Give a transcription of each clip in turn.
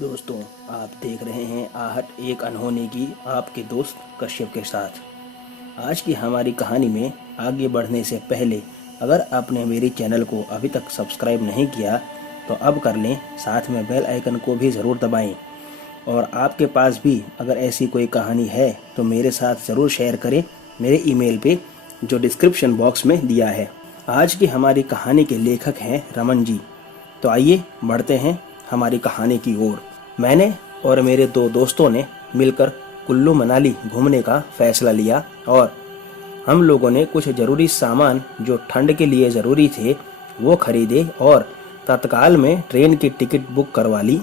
दोस्तों, आप देख रहे हैं आहट एक अनहोनी की आपके दोस्त कश्यप के साथ। आज की हमारी कहानी में आगे बढ़ने से पहले अगर आपने मेरे चैनल को अभी तक सब्सक्राइब नहीं किया तो अब कर लें, साथ में बेल आइकन को भी ज़रूर दबाएं। और आपके पास भी अगर ऐसी कोई कहानी है तो मेरे साथ ज़रूर शेयर करें मेरे ईमेल पे जो डिस्क्रिप्शन बॉक्स में दिया है। आज की हमारी कहानी के लेखक हैं रमन जी। तो आइए बढ़ते हैं हमारी कहानी की ओर। मैंने और मेरे दो दोस्तों ने मिलकर कुल्लू मनाली घूमने का फैसला लिया और हम लोगों ने कुछ ज़रूरी सामान जो ठंड के लिए ज़रूरी थे वो खरीदे और तत्काल में ट्रेन की टिकट बुक करवा ली।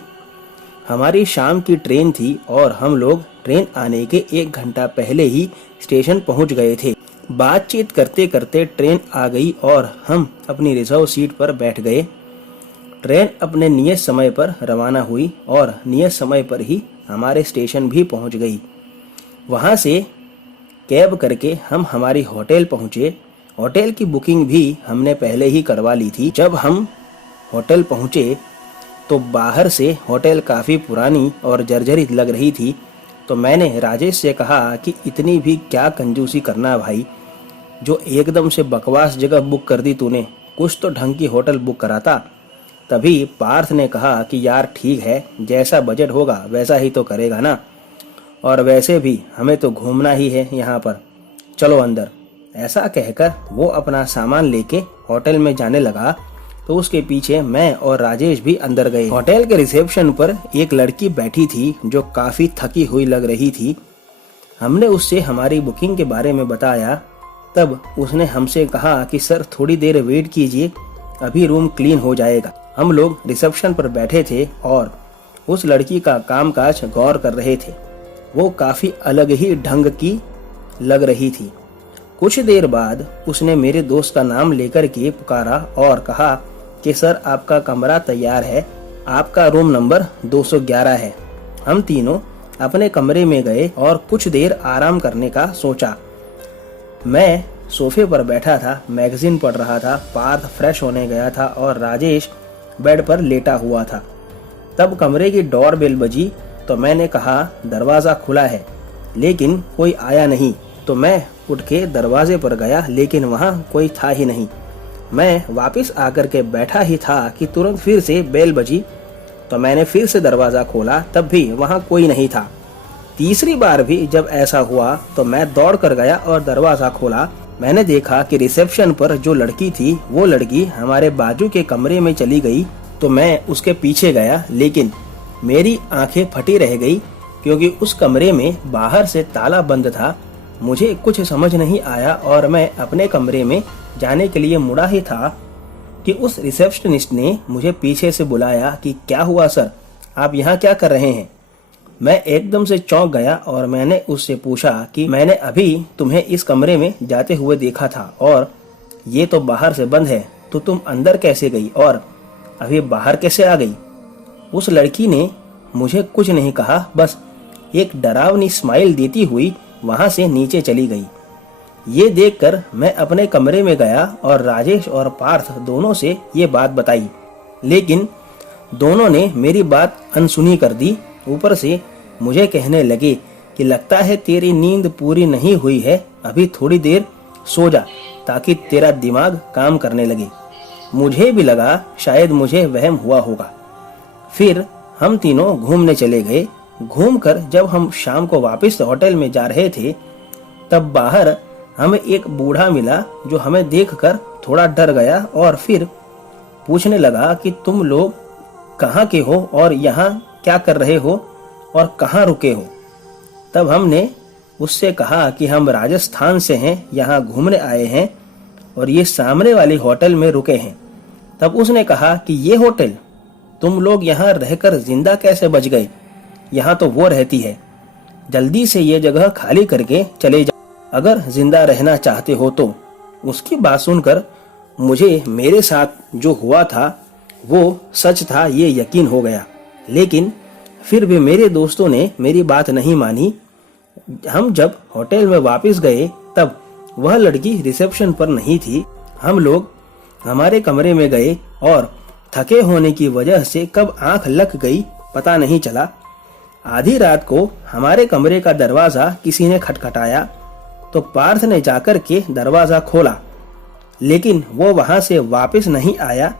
हमारी शाम की ट्रेन थी और हम लोग ट्रेन आने के 1 घंटा पहले ही स्टेशन पहुंच गए थे। बातचीत करते करते ट्रेन आ गई और हम अपनी रिजर्व सीट पर बैठ गए। ट्रेन अपने नियत समय पर रवाना हुई और नियत समय पर ही हमारे स्टेशन भी पहुंच गई। वहां से कैब करके हम हमारी होटल पहुंचे। होटल की बुकिंग भी हमने पहले ही करवा ली थी। जब हम होटल पहुंचे तो बाहर से होटल काफ़ी पुरानी और जर्जरित लग रही थी। तो मैंने राजेश से कहा कि इतनी भी क्या कंजूसी करना भाई, जो एकदम से बकवास जगह बुक कर दी तूने, कुछ तो ढंग की होटल बुक कराता। तभी पार्थ ने कहा कि यार ठीक है, जैसा बजट होगा वैसा ही तो करेगा ना, और वैसे भी हमें तो घूमना ही है यहाँ पर, चलो अंदर। ऐसा कहकर वो अपना सामान लेके होटल में जाने लगा तो उसके पीछे मैं और राजेश भी अंदर गए। होटल के रिसेप्शन पर एक लड़की बैठी थी जो काफ़ी थकी हुई लग रही थी। हमने उससे हमारी बुकिंग के बारे में बताया। तब उसने हमसे कहा कि सर थोड़ी देर वेट कीजिए, अभी रूम क्लीन हो जाएगा। हम लोग रिसेप्शन पर बैठे थे और उस लड़की का कामकाज गौर कर रहे थे। वो काफ़ी अलग ही ढंग की लग रही थी। कुछ देर बाद उसने मेरे दोस्त का नाम लेकर के पुकारा और कहा कि सर आपका कमरा तैयार है, आपका रूम नंबर 211 है। हम तीनों अपने कमरे में गए और कुछ देर आराम करने का सोचा। मैं सोफे पर बैठा था, मैगजीन पढ़ रहा था, पार्थ फ्रेश होने गया था और राजेश बेड पर लेटा हुआ था। तब कमरे की डोर बेल बजी तो मैंने कहा दरवाज़ा खुला है, लेकिन कोई आया नहीं। तो मैं उठ के दरवाजे पर गया, लेकिन वहाँ कोई था ही नहीं। मैं वापस आकर के बैठा ही था कि तुरंत फिर से बेल बजी। तो मैंने फिर से दरवाज़ा खोला, तब भी वहाँ कोई नहीं था। तीसरी बार भी जब ऐसा हुआ तो मैं दौड़ कर गया और दरवाज़ा खोला। मैंने देखा कि रिसेप्शन पर जो लड़की थी वो लड़की हमारे बाजू के कमरे में चली गई। तो मैं उसके पीछे गया, लेकिन मेरी आंखें फटी रह गई क्योंकि उस कमरे में बाहर से ताला बंद था। मुझे कुछ समझ नहीं आया और मैं अपने कमरे में जाने के लिए मुड़ा ही था कि उस रिसेप्शनिस्ट ने मुझे पीछे से बुलाया कि क्या हुआ सर, आप यहाँ क्या कर रहे हैं। मैं एकदम से चौंक गया और मैंने उससे पूछा कि मैंने अभी तुम्हें इस कमरे में जाते हुए देखा था और ये तो बाहर से बंद है, तो तुम अंदर कैसे गई और अभी बाहर कैसे आ गई। उस लड़की ने मुझे कुछ नहीं कहा, बस एक डरावनी स्माइल देती हुई वहां से नीचे चली गई। ये देखकर मैं अपने कमरे में गया और राजेश और पार्थ दोनों से ये बात बताई, लेकिन दोनों ने मेरी बात अनसुनी कर दी। ऊपर से मुझे कहने लगे कि लगता है तेरी नींद पूरी नहीं हुई है, अभी थोड़ी देर सो जा ताकि तेरा दिमाग काम करने लगे। मुझे भी लगा शायद मुझे वहम हुआ होगा। फिर हम तीनों घूमने चले गए। घूमकर जब हम शाम को वापस होटल में जा रहे थे तब बाहर हमें एक बूढ़ा मिला जो हमें देखकर थोड़ा डर गया और फिर पूछने लगा कि तुम लोग कहाँ के हो और यहाँ क्या कर रहे हो और कहाँ रुके हो। तब हमने उससे कहा कि हम राजस्थान से हैं, यहाँ घूमने आए हैं और ये सामने वाली होटल में रुके हैं। तब उसने कहा कि ये होटल, तुम लोग यहाँ रहकर जिंदा कैसे बच गए, यहाँ तो वो रहती है, जल्दी से ये जगह खाली करके चले जाओ अगर जिंदा रहना चाहते हो तो। उसकी बात सुनकर मुझे मेरे साथ जो हुआ था वो सच था ये यकीन हो गया, लेकिन फिर भी मेरे दोस्तों ने मेरी बात नहीं मानी। हम जब होटल में वापस गए तब वह लड़की रिसेप्शन पर नहीं थी। हम लोग हमारे कमरे में गए और थके होने की वजह से कब आंख लग गई पता नहीं चला। आधी रात को हमारे कमरे का दरवाजा किसी ने खटखटाया तो पार्थ ने जाकर के दरवाजा खोला, लेकिन वो वहां से वापस नहीं आया।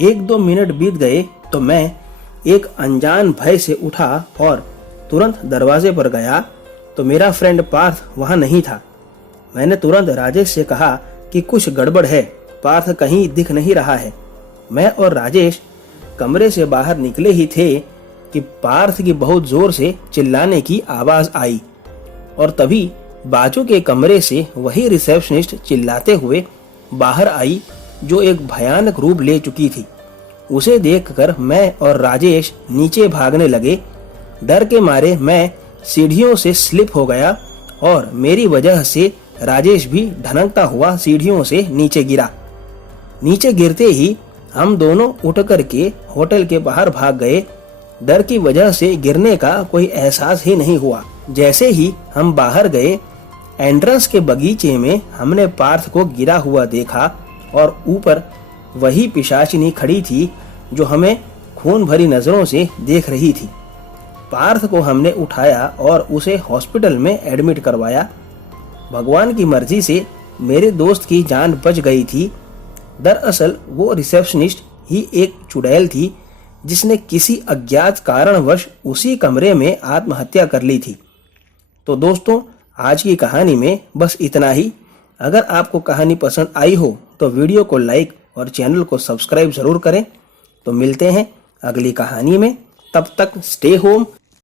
1-2 मिनट बीत गए तो मैं एक अनजान भय से उठा और तुरंत दरवाजे पर गया तो मेरा फ्रेंड पार्थ वहां नहीं था। मैंने तुरंत राजेश से कहा कि कुछ गड़बड़ है, पार्थ कहीं दिख नहीं रहा है। मैं और राजेश कमरे से बाहर निकले ही थे कि पार्थ की बहुत जोर से चिल्लाने की आवाज आई और तभी बाजू के कमरे से वही रिसेप्शनिस्ट चिल्लाते हुए बाहर आई, जो एक भयानक रूप ले चुकी थी। उसे देखकर मैं और राजेश नीचे भागने लगे। डर के मारे मैं सीढ़ियों से स्लिप हो गया और मेरी वजह से राजेश भी ढनकता हुआ सीढ़ियों से नीचे गिरा। नीचे गिरते ही हम दोनों उठ करके होटल के बाहर भाग गए। डर की वजह से गिरने का कोई एहसास ही नहीं हुआ। जैसे ही हम बाहर गए, एंट्रेंस के बगीचे में हमने पार्थ को गिरा हुआ देखा और ऊपर वही पिशाचिनी खड़ी थी जो हमें खून भरी नजरों से देख रही थी। पार्थ को हमने उठाया और उसे हॉस्पिटल में एडमिट करवाया। भगवान की मर्जी से मेरे दोस्त की जान बच गई थी। दरअसल वो रिसेप्शनिस्ट ही एक चुड़ैल थी जिसने किसी अज्ञात कारणवश उसी कमरे में आत्महत्या कर ली थी। तो दोस्तों, आज की कहानी में बस इतना ही। अगर आपको कहानी पसंद आई हो तो वीडियो को लाइक और चैनल को सब्सक्राइब जरूर करें। तो मिलते हैं अगली कहानी में। तब तक स्टे होम,